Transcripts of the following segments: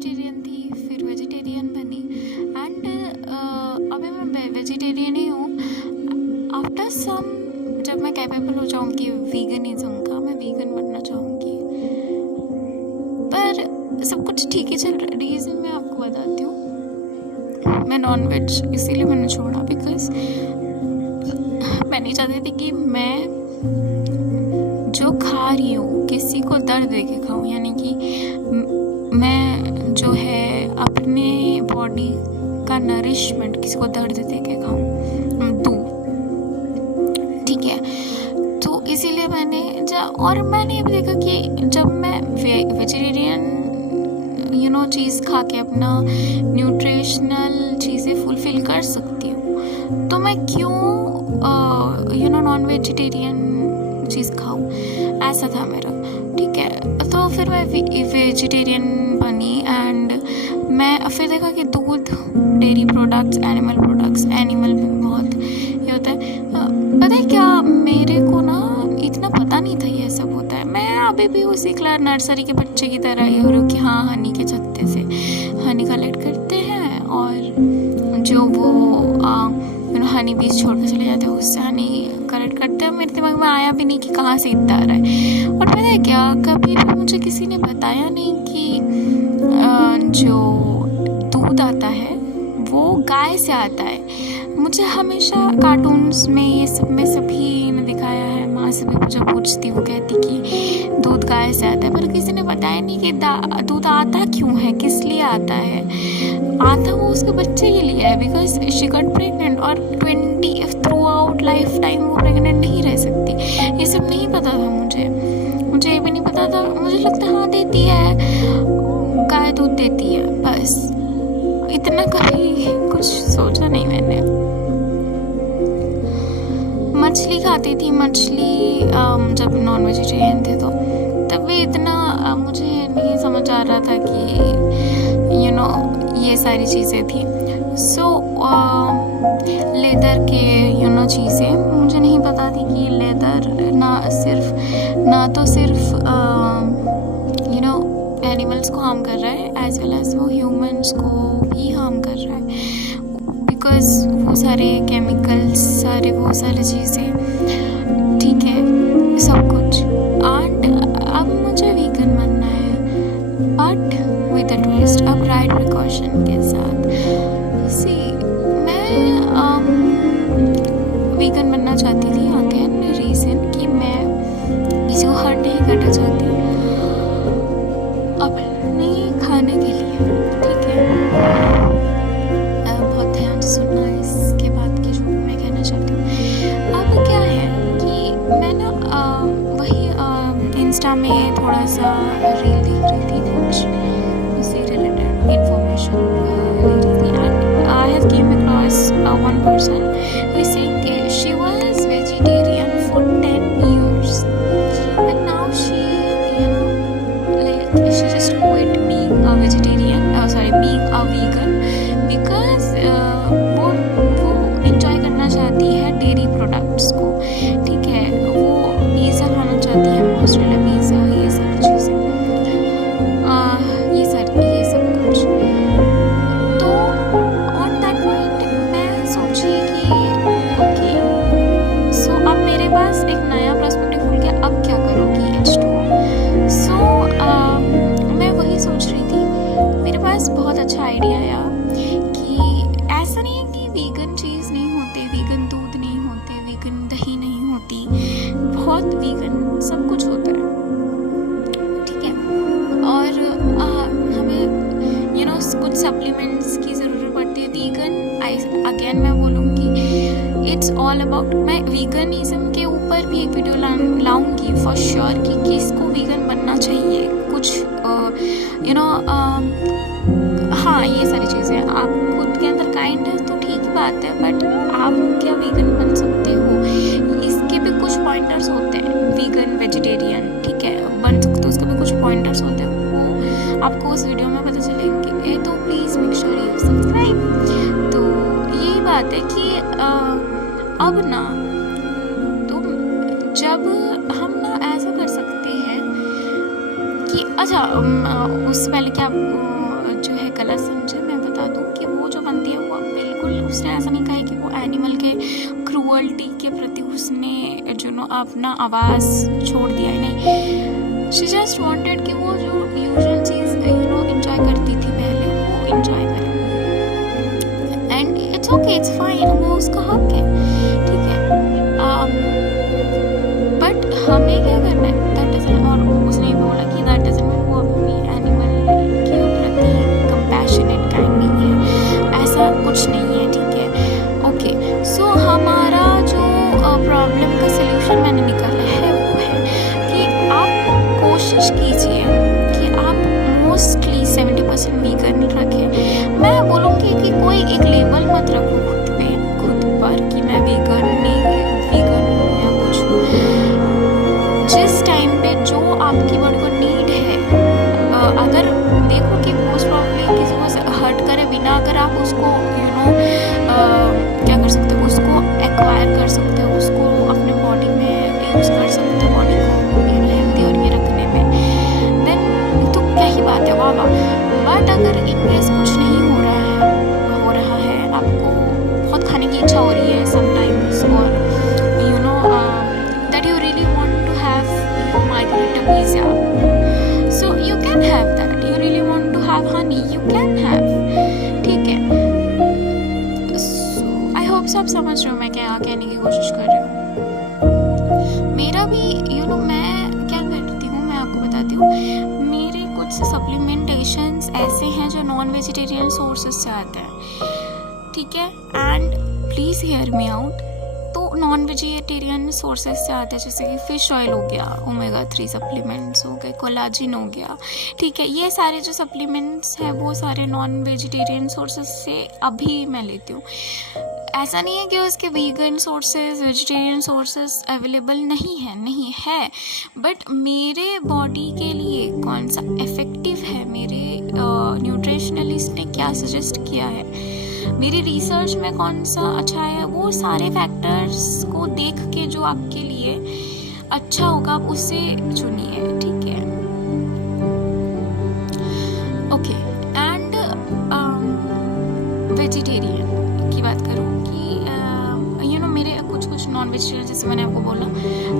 Vegetarian थी, फिर vegetarian बनी एंड अभी मैं वेजिटेरियन ही हूँ। आफ्टर सम जब मैं कैपेबल हो जाऊँगी वीगनिज्म का, मैं वीगन बनना चाहूँगी। पर सब कुछ ठीक ही चल रहा है। रीज़न मैं आपको बताती हूँ, मैं नॉन वेज इसीलिए मैंने छोड़ा बिकॉज मैं नहीं चाहती थी कि मैं जो खा रही हूँ किसी को दर्द दे के खाऊँ, यानी कि मैं जो है अपने बॉडी का नरिशमेंट किसी को दर्द दे के खाऊँ दूँ, ठीक है। तो इसीलिए मैंने और मैंने ये भी देखा कि जब मैं वेजिटेरियन चीज़ खा के अपना न्यूट्रिशनल चीज़ें फुलफ़िल कर सकती हूँ, तो मैं क्यों नॉन वेजिटेरियन चीज़ खाऊँ, ऐसा था मेरा, ठीक है। तो फिर मैं वेजिटेरियन बनी एंड मैं फिर देखा कि दूध, डेयरी प्रोडक्ट्स, एनिमल भी बहुत ये होता है। पता है क्या, मेरे को ना इतना पता नहीं था ये सब होता है। मैं अभी भी उसी नर्सरी के बच्चे की तरह ये हो रही हूँ कि हाँ, हनी के छत्ते से हनी कलेक्ट करते हैं और जो वो हनी बीज छोड़ के चले जाते हैं उससे हनी कलेक्ट करते हैं। मेरे दिमाग में आया भी नहीं कि कहाँ से इतना आ रहा है। और पता है क्या, कभी भी मुझे किसी ने बताया नहीं कि जो दूध आता है वो गाय से आता है। मुझे हमेशा कार्टून्स में ये सब में सभी ने दिखाया है, माँ से भी मुझे पूछती, वो कहती कि दूध गाय से आता है, पर किसी ने बताया नहीं कि दूध आता क्यों है, किस लिए आता है। आता वो उसके बच्चे के लिए है बिकॉज शी गॉट प्रेग्नेंट, और 20 थ्रू आउट लाइफ टाइम वो प्रेग्नेंट नहीं रह सकती। ये सब नहीं पता था मुझे ये भी नहीं पता था। मुझे लगता हाँ देती है, गाय दूध देती है, बस इतना कभी कुछ सोचा नहीं मैंने। मछली खाती थी, जब नॉन वेजिटेरियन थे तो तब भी इतना मुझे नहीं समझ आ रहा था कि ये सारी चीज़ें थी। सो लेदर के चीज़ें मुझे नहीं पता थी कि लेदर ना तो सिर्फ एनिमल्स को हार्म कर रहा है, एज वेल एज वो ह्यूमंस को भी हार्म कर रहा है बिकॉज वो सारे केमिकल्स, वो सारी चीज़ें, ठीक है, सब कुछ। एंड अब मुझे वीगन बनना है, बट विद अ ट्विस्ट, अब राइट प्रिकॉशन के साथ। मैं वीगन बनना चाहती थी अगेन, रीज़न कि मैं किसी को हर्ट नहीं करना चाहती अपने खाने के लिए, ठीक है। बहुत ध्यान से सुनना इसके बाद की जो मैं कहना चाहती हूँ। अब क्या है कि मैं ना वही इंस्टा में थोड़ा सा रील देख रही थी, कुछ उससे रिलेटेड इंफॉर्मेशन ले रही थी and I have came across one person who is saying she was vegetarian for 10 years and now she just quit being a vegetarian, being a vegan because वो enjoy करना चाहती है डेयरी प्रोडक्ट्स को, ठीक है। वो पिज़्ज़ा खाना चाहती है, ऑस्ट्रेलिया पिज़्ज़ा, ये सारी चीज़ें, ये सब कुछ। तो ऑन दैट पॉइंट मैं सोची कि ओके, सो अब मेरे पास एक नया पर्सपेक्टिव खुल गया, अब क्या करोगी H2O। सो मैं वही सोच रही थी, मेरे पास बहुत अच्छा आइडिया आया कि ऐसा नहीं है कि वीगन चीज़ नहीं होते, वीगन दूध नहीं होते, वीगन दही नहीं होती, बहुत वीगन सब कुछ होता है, ठीक है। और हमें कुछ सप्लीमेंट्स की ज़रूरत पड़ती है। वीगन अगेन मैं बोलूँगी इट्स ऑल अबाउट, मैं वीगनिज्म के ऊपर भी एक वीडियो लाऊंगी फॉर श्योर कि किसको वीगन बनना चाहिए, कुछ हाँ, ये सारी चीज़ें। आप खुद के अंदर काइंड है तो ठीक बात है, बट आप क्या वीगन बन सकते हो, इसके भी कुछ पॉइंटर्स होते हैं। वीगन वेजिटेरियन, ठीक है, बन सकते हो, उसके भी कुछ पॉइंटर्स होते हैं, वो आपको उस वीडियो में पता चलेंगे। तो please make sure you subscribe. तो यही बात है कि अब ना, तो जब हम ना ऐसा कर सकते हैं कि अच्छा, उससे पहले कि आप गलत समझे, मैं बता दूं कि वो जो बंदी है वो बिल्कुल, उसने ऐसा नहीं कहा है कि वो एनिमल के क्रूअल्टी के प्रति उसने अपना आवाज़ छोड़ दिया है, नहीं। शी जस्ट वांटेड कि वो जो यूजुअल चीज़ इंजॉय करती थी पहले, वो इंजॉय करे। And it's okay, it's fine, वो उसका हक है, ठीक है। बट हमें क्या करना है, दैट डजंट, और उसने ये बोला कि दैट डजंट मीन वो अपनी एनिमल के प्रति कंपैशनेट काइंड नहीं है, ऐसा कुछ नहीं है, ठीक है। ओके, सो हमारा जो प्रॉब्लम का सलूशन मैंने निकाला है वो है कि आप कोशिश कीजिए कि आप मोस्टली 70% वीगन रखें। मैं बोलूँगी कि कोई एक लेबल मत रखो खुद पर कि मैं वीगन हूँ या कुछ हूँ। जिस टाइम पे जो आपकी बॉडी को नीड है, अगर देखो कि मोस्ट प्रॉब्लम किसी को हर्ट करे बिना, अगर आप उसको क्या कर सकते हो, उसको एक्वायर कर सकते हो, उसको अपने बॉडी में यूज़ कर सकते हो, बॉडी को हेल्दी और ये रखने में, देन तो क्या ही बात है, वाह वाह। बट अगर इनकेस कुछ नहीं हो रहा है, आपको बहुत खाने की इच्छा हो रही है समटाइम्स, और that you really want to have margarita pizza, so you can have that. You really want to have honey, you can have, ठीक है। आई होप सब समझ रहे हो मैं क्या कहने की कोशिश कर रही हूँ। मेरा भी मैं क्या करती हूँ, मैं आपको बताती हूँ। मेरे कुछ सप्लीमेंटेशंस ऐसे हैं जो नॉन वेजिटेरियन सोर्सेज से आते हैं, ठीक है। And please hear me out, तो नॉन वेजिटेरियन सोर्सेज से आते हैं, जैसे कि फ़िश ऑयल हो गया, ओमेगा 3 सप्लीमेंट्स हो गए, कोलाजिन हो गया, ठीक है। ये सारे जो सप्लीमेंट्स हैं वो सारे नॉन वेजिटेरियन सोर्सेज से अभी मैं लेती हूँ। ऐसा नहीं है कि उसके vegan sources, vegetarian sources available नहीं है, बट मेरे बॉडी के लिए कौन सा इफ़ेक्टिव है, मेरे न्यूट्रिशनलिस्ट ने क्या सजेस्ट किया है, मेरी रिसर्च में कौन सा अच्छा है, वो सारे फैक्टर्स को देख के जो आपके लिए अच्छा होगा आप उसे चुनिए, ठीक है। ओके, एंड वेजिटेरियन की बात करूँ कि मेरे कुछ नॉन वेजिटेरियन, जैसे मैंने आपको बोला,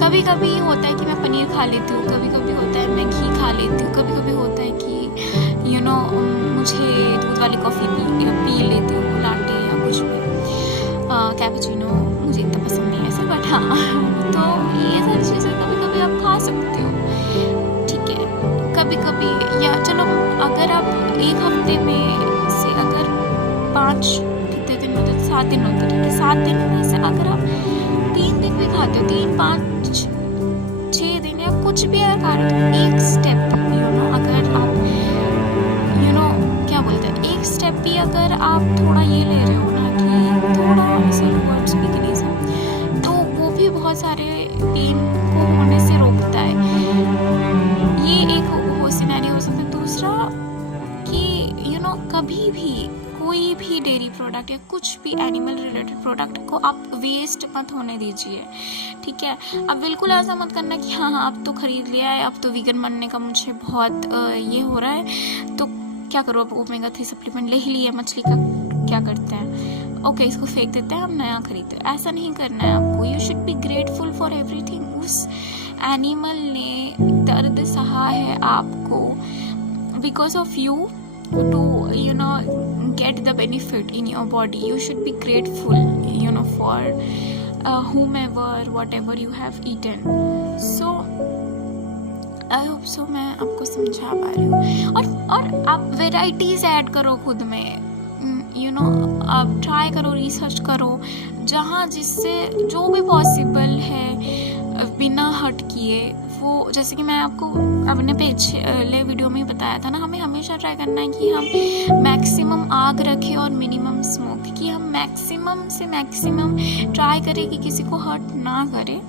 कभी कभी होता है कि मैं पनीर खा लेती हूँ, कभी कभी होता है मैं घी खा लेती हूँ, कभी कभी होता है कि मुझे दूध वाली कॉफ़ी पी लेती हूँ, लाटे या कुछ भी, कैपुचिनो मुझे इतना पसंद नहीं है ऐसे, बट हाँ तो ये सारी चीज़ें कभी कभी आप खा सकते हो, ठीक है। कभी कभी, या चलो अगर आप एक हफ्ते में से अगर 5 दिन होते, 7 दिन होते, ठीक है, 7 दिन में से अगर आप 3 दिन भी खाते हो, 3, 5, 6 दिन या कुछ भी अगर खा रहे हो, एक स्टेप अगर आप क्या बोलते हैं, एक स्टेप भी अगर आप थोड़ा ये ले रहे हो ना कि थोड़ा से टुवर्ड्स वीगनिज्म, तो वो भी बहुत सारे पेन को होने से रोकता है। ये एक वो सिनेरियो हो सकता है। दूसरा कि कभी भी कोई भी डेयरी प्रोडक्ट या कुछ भी एनिमल रिलेटेड प्रोडक्ट को आप वेस्ट मत होने दीजिए, ठीक है। अब बिल्कुल ऐसा मत करना कि हाँ अब तो ख़रीद लिया है, अब तो वीगन बनने का मुझे बहुत ये हो रहा है, तो क्या करो, अब ओमेगा 3 सप्लीमेंट ले ही लिया, मछली का क्या करते हैं, ओके इसको फेंक देते हैं, हम नया खरीदते हैं। ऐसा नहीं करना है आपको। You should be grateful for everything. उस एनिमल ने दर्द सहा है आपको, because of you, to get the benefit in your body. You should be grateful for whomever, whatever you have eaten. So I hope so मैं आपको समझा पा रही हूँ। और आप वेराइटीज ऐड करो खुद में, आप ट्राई करो, रिसर्च करो, जहाँ जिससे जो भी पॉसिबल है बिना हट किए। वो जैसे कि मैं आपको अपने पिछले वीडियो में बताया था ना, हमें हमेशा ट्राई करना है कि हम मैक्सिमम आग रखें और मिनिमम स्मोक, कि हम मैक्सिमम से मैक्सिमम ट्राई करें कि किसी को हर्ट ना करे।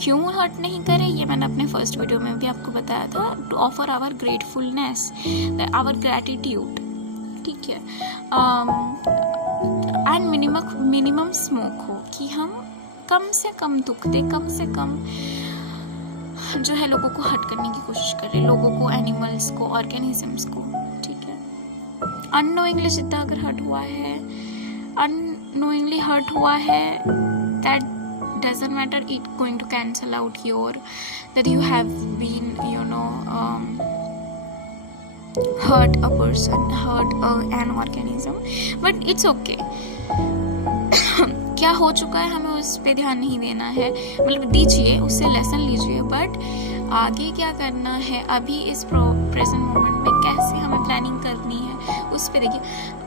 क्यों हर्ट नहीं करे, ये मैंने अपने फर्स्ट वीडियो में भी आपको बताया था। To offer our gratefulness, our gratitude, ठीक है। एंड मिनिमम स्मोक हो, कि हम कम से कम दुख दे, कम से कम जो है लोगों को हर्ट करने की कोशिश करें, लोगों को, एनिमल्स को, ऑर्गेनिजम्स को, ठीक है। अननोइंगली जितना अगर हर्ट हुआ है, अननोइंगली हर्ट हुआ है, that doesn't matter, it going to cancel out your that you have been hurt a person, hurt an organism, but it's okay. क्या हो चुका है हमें उस पे ध्यान नहीं देना है, मतलब दीजिए, उससे लेसन लीजिए, बट आगे क्या करना है, अभी इस प्रेजेंट मोमेंट में कैसे हमें प्लानिंग करनी है, उस पे देखिए,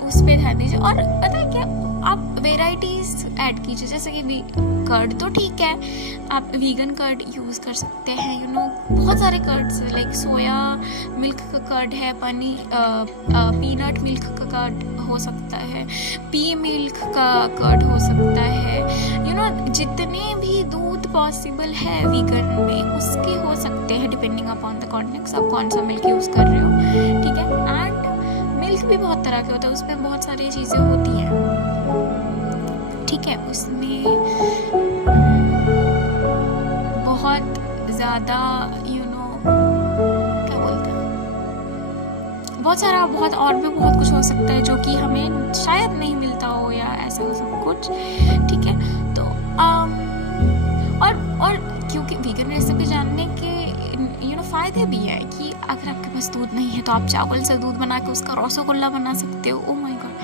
उस पे ध्यान दीजिए। और पता है क्या, आप वेराइटीज़ ऐड कीजिए, जैसे कि कर्ड तो ठीक है, आप वीगन कर्ड यूज़ कर सकते हैं, बहुत सारे कर्ड्स, लाइक सोया मिल्क का कर्ड है, पीनट मिल्क का कर्ड हो सकता है, पी मिल्क का कर्ड हो सकता है, जितने भी दूध पॉसिबल है वीगन में उसके हो सकते हैं, डिपेंडिंग अपॉन द कॉन्टेक्स्ट, आप कौन सा मिल्क यूज़ कर रहे हो, ठीक है। एंड मिल्क भी बहुत तरह के होता है, उसमें बहुत सारी चीज़ें होती हैं, ठीक है, उसमें बहुत ज़्यादा क्या बोलते हैं, बहुत और भी बहुत कुछ हो सकता है जो कि हमें शायद नहीं मिलता हो, या ऐसा हो सब कुछ, ठीक है। तो और क्योंकि वीगन रेसिपी जानने के फ़ायदे भी है कि अगर आपके पास दूध नहीं है तो आप चावल से दूध बना के उसका रसगुल्ला बना सकते हो। Oh my God.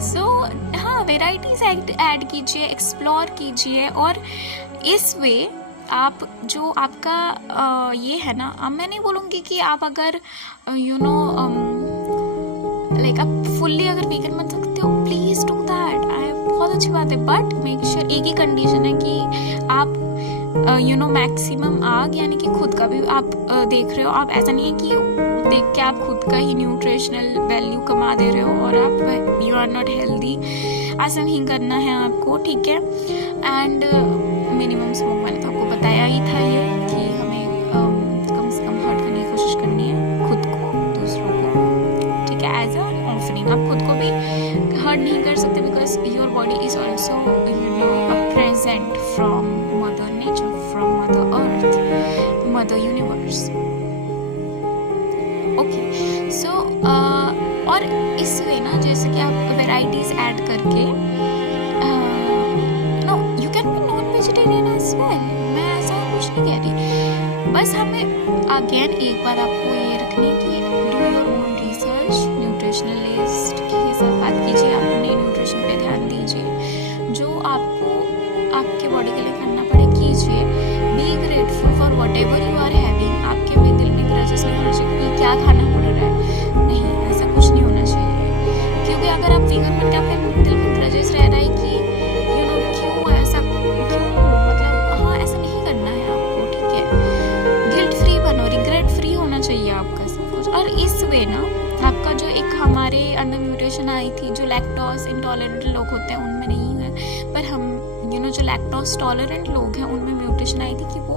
सो हाँ, वेराइटीज़ ऐड कीजिए, एक्सप्लोर कीजिए, और इस वे आप जो आपका ये है ना, मैं नहीं बोलूँगी कि आप अगर लाइक आप फुल्ली अगर वीगन बन सकते हो, प्लीज़ डू दैट, बहुत अच्छी बात है, बट मेक श्योर, एक ही कंडीशन है कि आप मैक्सिमम आग, यानी कि खुद का भी आप देख रहे हो, आप ऐसा नहीं है कि देख के आप खुद का ही न्यूट्रिशनल वैल्यू कमा दे रहे हो और आप यू आर नॉट हेल्दी, ऐसा नहीं करना है आपको, ठीक है। एंड मिनिमम स्मोक, मैंने तो आपको बताया ही था ये कि हमें कम से कम हर्ट करने की कोशिश करनी है, खुद को, दूसरों को, ठीक है, एज अ ऑफरिंग। आप खुद को भी हर्ट नहीं कर सकते, because your body is also present from mother nature, from mother earth, mother universe, okay. So और इस वे ना, जैसे कि आप वेराइटीज़ ऐड करके, you can be non vegetarian as well, मैं ऐसा कुछ नहीं कह रही, बस हमें अगेन एक बार आपको ये रखनी है कि डू योर ओन रिसर्च, न्यूट्रिशनलिस्ट के साथ बात कीजिए, अपने न्यूट्रिशन पे ध्यान दीजिए, जो आपको आपके बॉडी के लिए करना पड़े कीजिए, be grateful for whatever you are having. आपके भी दिल में ग्रजेस नहीं होना चाहिए कि क्या खाना पड़ रहा है, नहीं, ऐसा कुछ नहीं होना चाहिए, क्योंकि अगर आप वीगन बनते आपके दिल में ग्रजेस रह रहा है कि क्यों ऐसा, क्यों, मतलब हाँ, ऐसा नहीं करना है आपको, ठीक है। गिल्ट फ्री बनो, रिग्रेट फ्री होना चाहिए आपका सब कुछ। और इस वे ना आपका जो एक हमारे अंदर म्यूटेशन आई थी, जो लैक्टोज इंटॉलरेंट लोग होते हैं उनमें नहीं है, पर हम जो लैक्टोज टॉलरेंट लोग हैं उनमें म्यूटेशन आई थी कि वो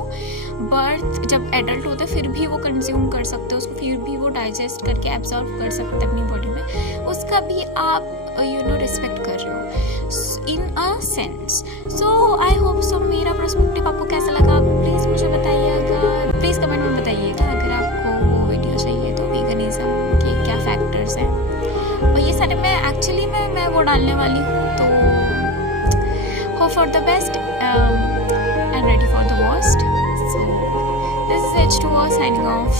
बर्थ जब एडल्ट होता है फिर भी वो कंज्यूम कर सकते हैं उसको, फिर भी वो डाइजेस्ट करके एब्जॉर्ब कर सकते हैं अपनी बॉडी में, उसका भी आप रिस्पेक्ट कर रहे हो इन a sense. So I hope so मेरा पर्सपेक्टिव आपको कैसा लगा, प्लीज़ मुझे बताइएगा, प्लीज़ कमेंट में बताइएगा। अगर आपको वो वीडियो चाहिए तो वीगनिज्म के क्या फैक्टर्स हैं, और ये सारे मैं वो डालने वाली हूँ, तो hope for the best and ready for the worst. So this is H2O signing off.